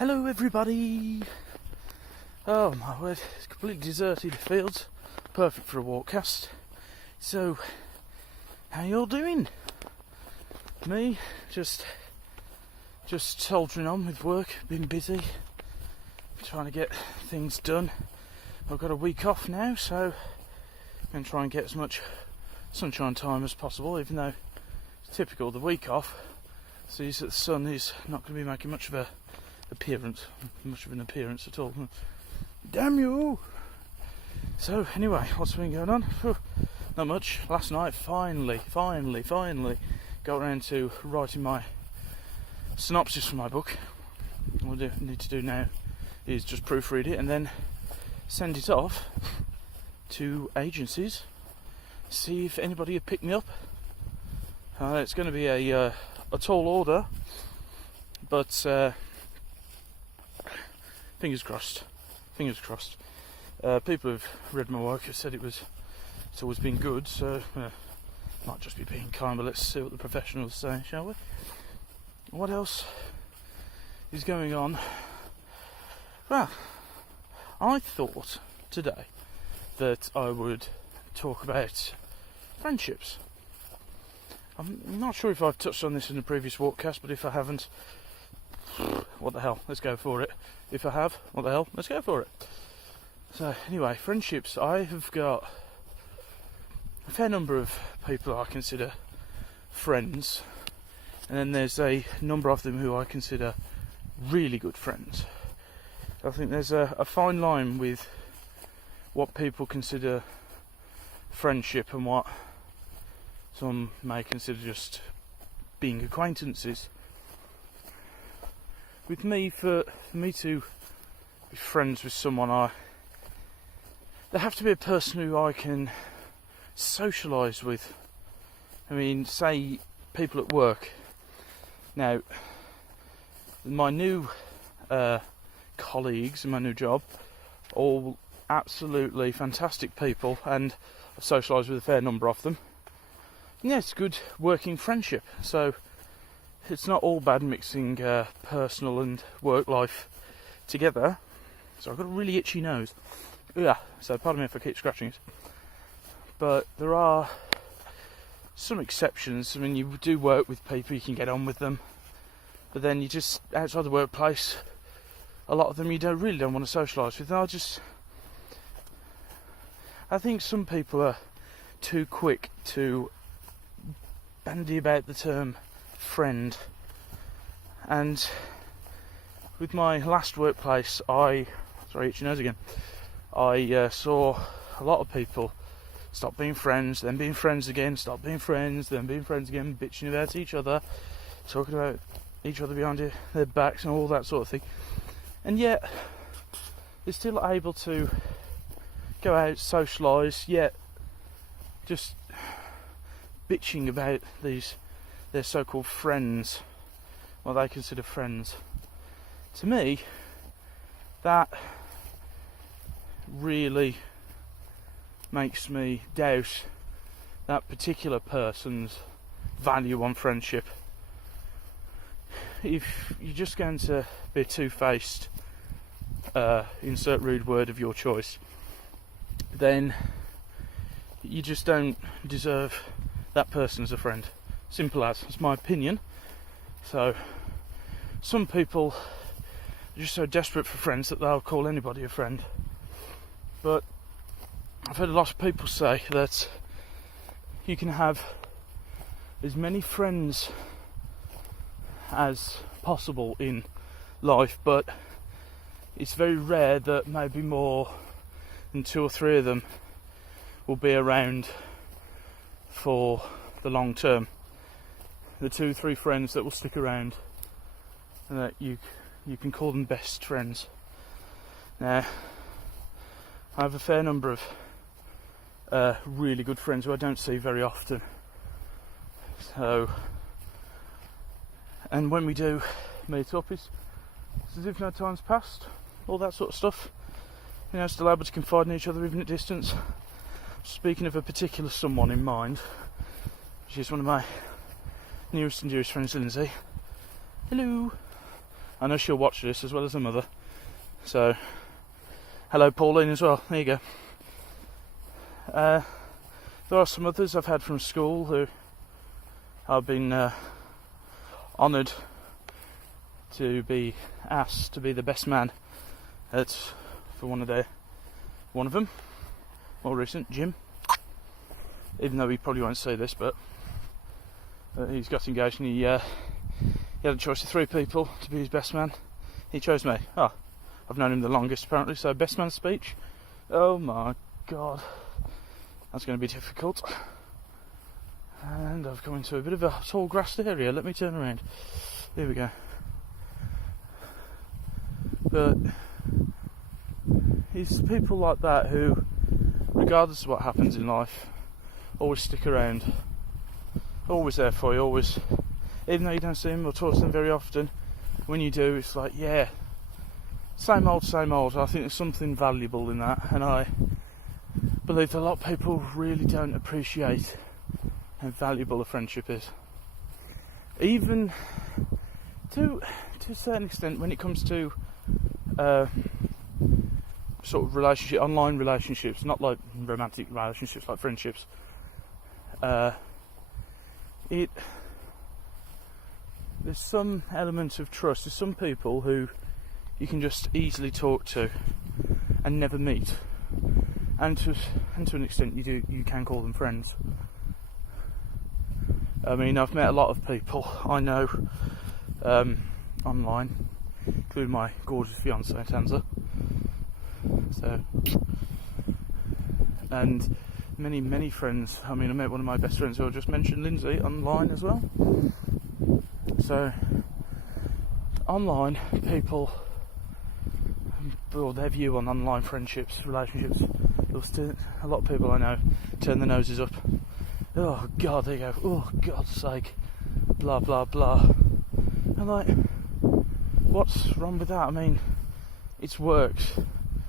Hello everybody! Oh my word, it's completely deserted fields. Perfect for a walkcast. So, how you all doing? Me, just soldiering on with work, been busy, trying to get things done. I've got a week off now, so I'm going to try and get as much sunshine time as possible, even though it's typical the week off sees that the sun is not going to be making much of an appearance at all. Damn you! So anyway, what's been going on? Not much. Last night, finally got around to writing my synopsis for my book. What I need to do now is just proofread it and then send it off to agencies, see if anybody would pick me up. It's going to be a tall order, but fingers crossed. People who've read my work have said it's always been good, so might just be being kind, but let's see what the professionals say, shall we? What else is going on? Well, I thought today that I would talk about friendships. I'm not sure if I've touched on this in a previous walkcast, but if I haven't, what the hell, let's go for it. If I have, what the hell, let's go for it. So anyway, friendships. I have got a fair number of people I consider friends, and then there's a number of them who I consider really good friends. I think there's a fine line with what people consider friendship and what some may consider just being acquaintances. With me, for me to be friends with someone, there have to be a person who I can socialise with. I mean, say people at work. Now, my new colleagues in my new job, all absolutely fantastic people, and I've socialised with a fair number of them. And yeah, it's good working friendship, so it's not all bad mixing personal and work life together. So I've got a really itchy nose. Yeah, so pardon me if I keep scratching it. But there are some exceptions. I mean, you do work with people, you can get on with them. But then you just, outside the workplace, a lot of them you really don't want to socialise with. And I think some people are too quick to bandy about the term friend. And with my last workplace, itchy nose again. I saw a lot of people stop being friends, then being friends again, stop being friends, then being friends again, bitching about each other, talking about each other behind their backs and all that sort of thing. And yet, they're still able to go out, socialise, yet just bitching about their so-called friends, what they consider friends. To me, that really makes me doubt that particular person's value on friendship. If you're just going to be two-faced, insert rude word of your choice, then you just don't deserve that person as a friend. Simple as. It's my opinion. So, some people are just so desperate for friends that they'll call anybody a friend. But I've heard a lot of people say that you can have as many friends as possible in life, but it's very rare that maybe more than 2 or 3 of them will be around for the long term. The 2 or 3 friends that will stick around and that you can call them best friends. Now, I have a fair number of really good friends who I don't see very often. So, and when we do meet up, it's as if no time's passed. All that sort of stuff. You know, still able to confide in each other even at distance. Speaking of a particular someone in mind, which is one of my nearest and dearest friends, Lynzey. Hello. I know she'll watch this as well as her mother. So, hello Pauline as well, there you go. There are some others I've had from school who I've been honoured to be asked to be the best man for one of them, more recent, Jim. Even though he probably won't say this, but he's got engaged and he had a choice of 3 people to be his best man. He chose me. Oh, I've known him the longest apparently, so best man speech. Oh my god, that's going to be difficult. And I've come into a bit of a tall grassed area. Let me turn around. Here we go. But it's people like that who, regardless of what happens in life, always stick around, always there for you, always, even though you don't see them or talk to them very often, when you do, it's like, yeah, same old. I think there's something valuable in that, and I believe that a lot of people really don't appreciate how valuable a friendship is. Even to a certain extent, when it comes to sort of online relationships, not like romantic relationships, like friendships. There's some element of trust. There's some people who you can just easily talk to and never meet, and to an extent you can call them friends. I mean, I've met a lot of people I know online, including my gorgeous fiancée Tanza. So, and many friends. I mean, I met one of my best friends who I just mentioned, Lynzey, online as well. So, online people, or their view on online friendships, relationships, a lot of people I know turn their noses up. Oh God, they go, oh God's sake, blah blah blah. I'm like, what's wrong with that? I mean, it's worked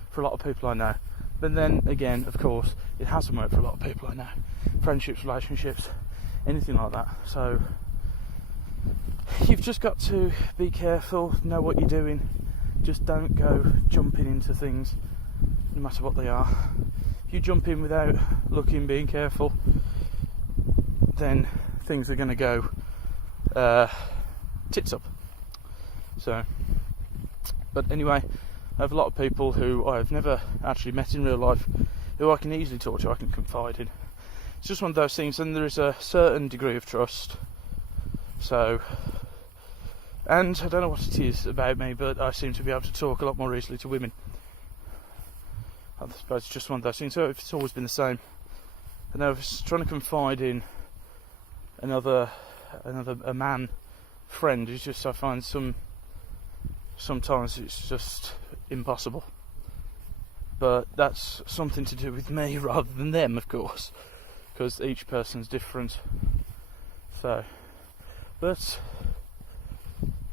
for a lot of people I know, but then again, of course, it hasn't worked for a lot of people I know. Friendships, relationships, anything like that. So you've just got to be careful, know what you're doing. Just don't go jumping into things, no matter what they are. If you jump in without looking, being careful, then things are going to go tits up. So, but anyway, I have a lot of people who I've never actually met in real life, who I can easily talk to, I can confide in. It's just one of those things, and there is a certain degree of trust. So, and I don't know what it is about me, but I seem to be able to talk a lot more easily to women. I suppose it's just one of those things. So it's always been the same. And I was trying to confide in a man friend. It's just, I find sometimes it's just impossible. But that's something to do with me rather than them, of course, because each person's different. So, but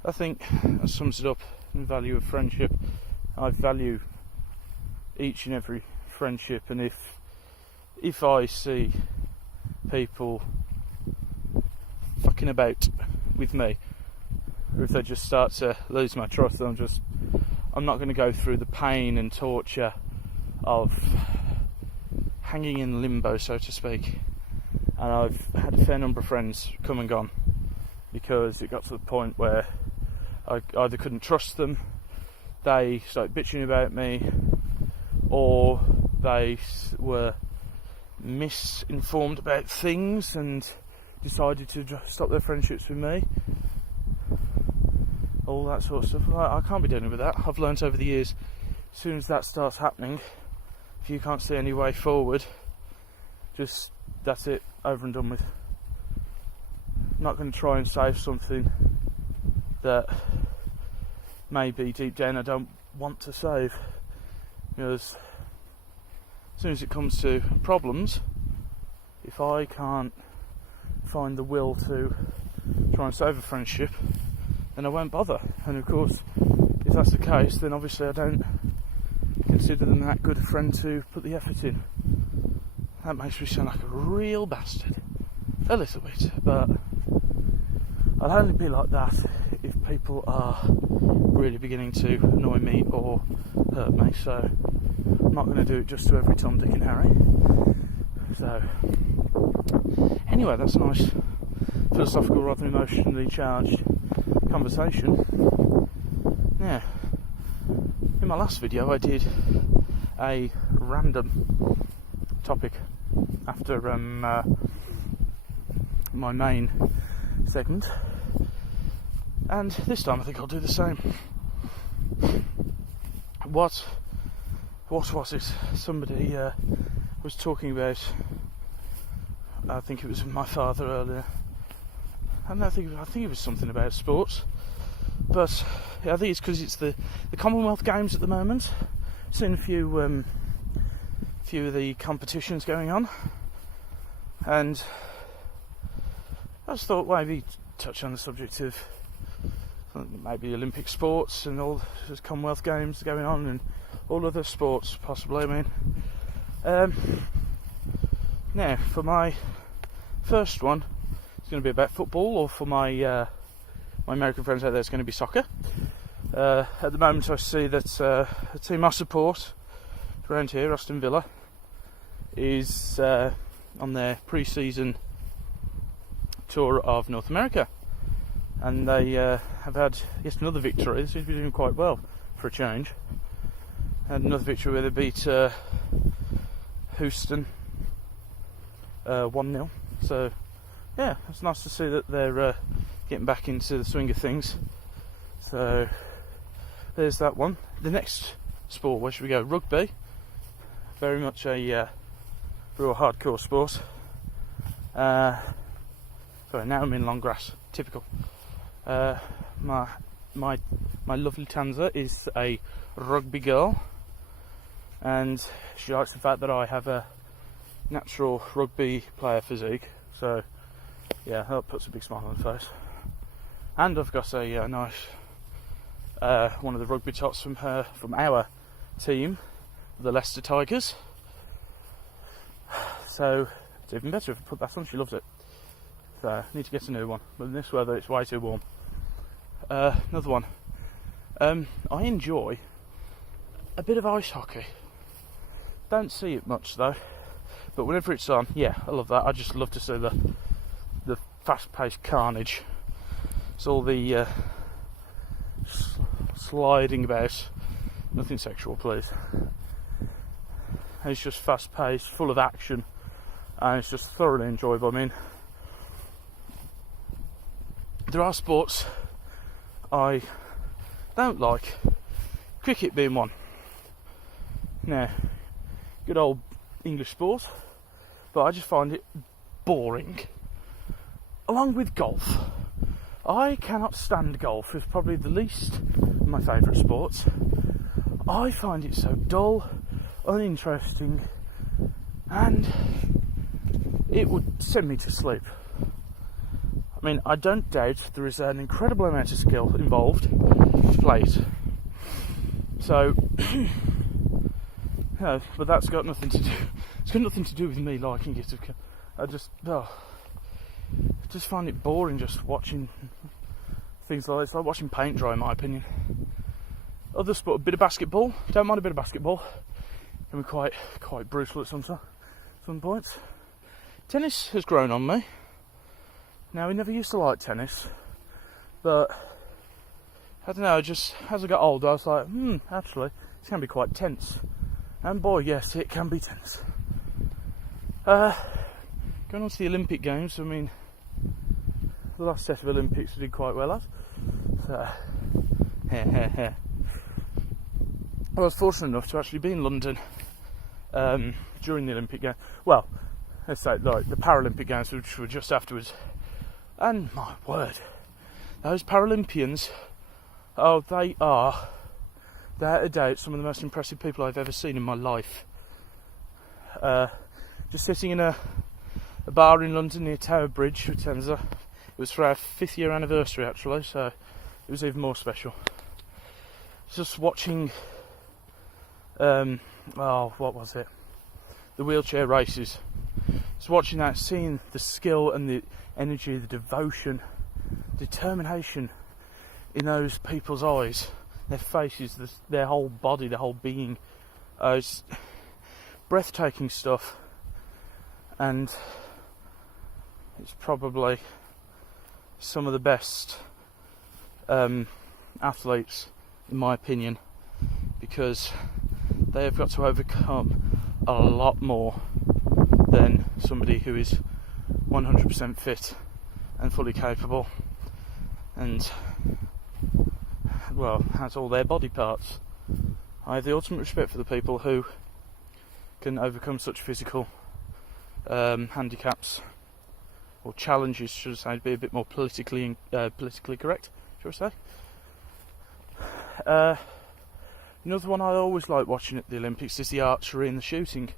I think that sums it up in value of friendship. I value each and every friendship, and if I see people fucking about with me, or if they just start to lose my trust, I'm not going to go through the pain and torture of hanging in limbo, so to speak. And I've had a fair number of friends come and gone because it got to the point where I either couldn't trust them, they started bitching about me, or they were misinformed about things and decided to stop their friendships with me. All that sort of stuff. I can't be dealing with that. I've learnt over the years, as soon as that starts happening, if you can't see any way forward, just, that's it, over and done with. I'm not going to try and save something that maybe deep down I don't want to save, because as soon as it comes to problems, if I can't find the will to try and save a friendship, then I won't bother. And of course, if that's the case, then obviously I don't consider them that good a friend to put the effort in. That makes me sound like a real bastard, a little bit, but I'll only be like that if people are really beginning to annoy me or hurt me, so I'm not going to do it just to every Tom, Dick and Harry. So anyway, that's a nice philosophical rather than emotionally charged conversation. Yeah, in my last video I did a random topic after my main segment, and this time I think I'll do the same. What was it? Somebody was talking about, I think it was my father earlier, and I think it was something about sports, but I think it's because it's the Commonwealth Games at the moment. I've seen a few of the competitions going on, and I just thought maybe touch on the subject of maybe Olympic sports and all the Commonwealth Games going on and all other sports possibly. I mean, now for my first one, it's going to be about football, or for my American friends out there, it's going to be soccer. At the moment, I see that a team I support around here, Aston Villa, is on their pre-season tour of North America, and they have had yet another victory. They seem to be doing quite well for a change. Had another victory where they beat Houston 1-0. So yeah, it's nice to see that they're getting back into the swing of things. So there's that one. The next sport, where should we go? Rugby. Very much a real hardcore sport. Sorry, now I'm in long grass. Typical. My lovely Tanza is a rugby girl, and she likes the fact that I have a natural rugby player physique. So yeah, that puts a big smile on her face. And I've got a nice one of the rugby tots from our team, the Leicester Tigers. So it's even better if I put that on. She loves it. So I need to get a new one. But in this weather, it's way too warm. Another one. I enjoy a bit of ice hockey. Don't see it much though, but whenever it's on, yeah, I love that. I just love to see the fast-paced carnage. It's all the sliding about. Nothing sexual, please. And it's just fast-paced, full of action, and it's just thoroughly enjoyable. I mean, there are sports I don't like, cricket being one. Now, good old English sport, but I just find it boring. Along with golf. I cannot stand golf. It's probably the least of my favourite sports. I find it so dull, uninteresting, and it would send me to sleep. I mean, I don't doubt there is an incredible amount of skill involved to play it. So, no, but that's got nothing to do. It's got nothing to do with me liking it. I just find it boring just watching things like this. It's like watching paint dry, in my opinion. Other sport, a bit of basketball. Don't mind a bit of basketball. Can be quite brutal at some points. Tennis has grown on me. Now, we never used to like tennis, but I don't know, just as I got older I was like, actually, it's going to be quite tense. And boy, yes, it can be tense. Going on to the Olympic Games, I mean, the last set of Olympics I did quite well at. So, I was fortunate enough to actually be in London during the Olympic Games. Well, let's say like the Paralympic Games, which were just afterwards. And my word, those Paralympians, oh, they are, without a doubt, some of the most impressive people I've ever seen in my life. Just sitting in a bar in London near Tower Bridge with Tenza. It was for our 5th year anniversary actually, so it was even more special. Just watching, what was it? The wheelchair races. Just watching that, seeing the skill and the energy, the devotion, determination, in those people's eyes, their faces, their whole body, their whole being. It's breathtaking stuff, and it's probably some of the best athletes, in my opinion, because they have got to overcome a lot more than somebody who is 100% fit and fully capable and, well, has all their body parts. I have the ultimate respect for the people who can overcome such physical handicaps or challenges, should I say, to be a bit more politically correct, should I say. Another one I always like watching at the Olympics is the archery and the shooting.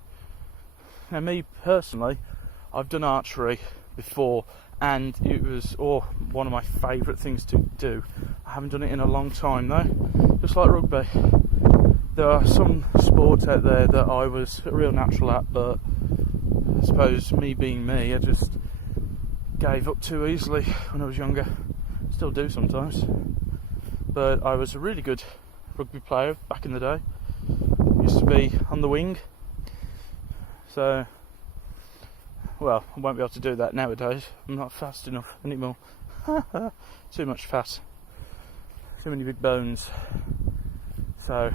Now, me personally, I've done archery before, and it was one of my favourite things to do. I haven't done it in a long time though, just like rugby. There are some sports out there that I was a real natural at, but I suppose me being me, I just gave up too easily when I was younger. Still do sometimes. But I was a really good rugby player back in the day. Used to be on the wing. So, well, I won't be able to do that nowadays. I'm not fast enough anymore. Too much fat. Too many big bones. So,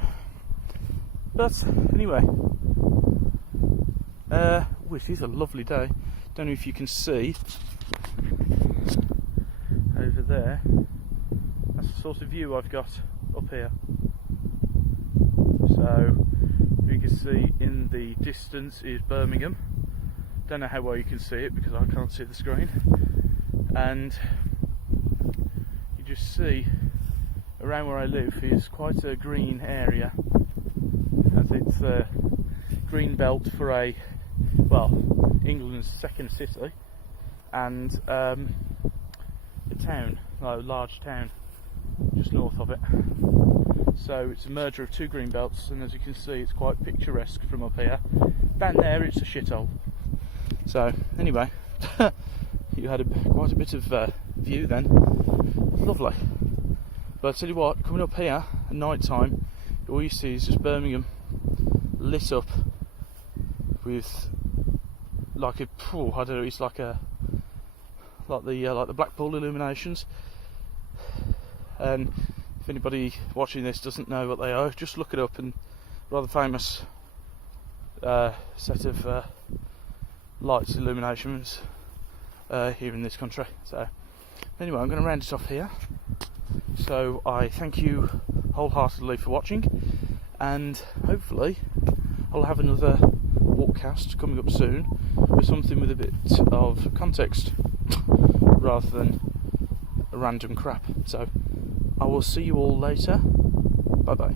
but anyway, it is a lovely day. Don't know if you can see over there. That's the sort of view I've got up here. So, you can see in the distance is Birmingham. Don't know how well you can see it because I can't see the screen. And you just see around where I live is quite a green area, as it's a green belt for England's second city, and a town, a large town just north of it. So it's a merger of two green belts, and as you can see, it's quite picturesque from up here. Down there, it's a shithole. So anyway, you had quite a bit of view then. Lovely. But I tell you what, coming up here at night time, all you see is just Birmingham lit up with like a I don't know. It's like the Blackpool illuminations. And if anybody watching this doesn't know what they are, just look it up. And rather famous set of lights illuminations here in this country. So anyway, I'm going to round it off here. So I thank you wholeheartedly for watching, and hopefully I'll have another walkcast coming up soon with something with a bit of context rather than random crap. So I will see you all later. Bye bye.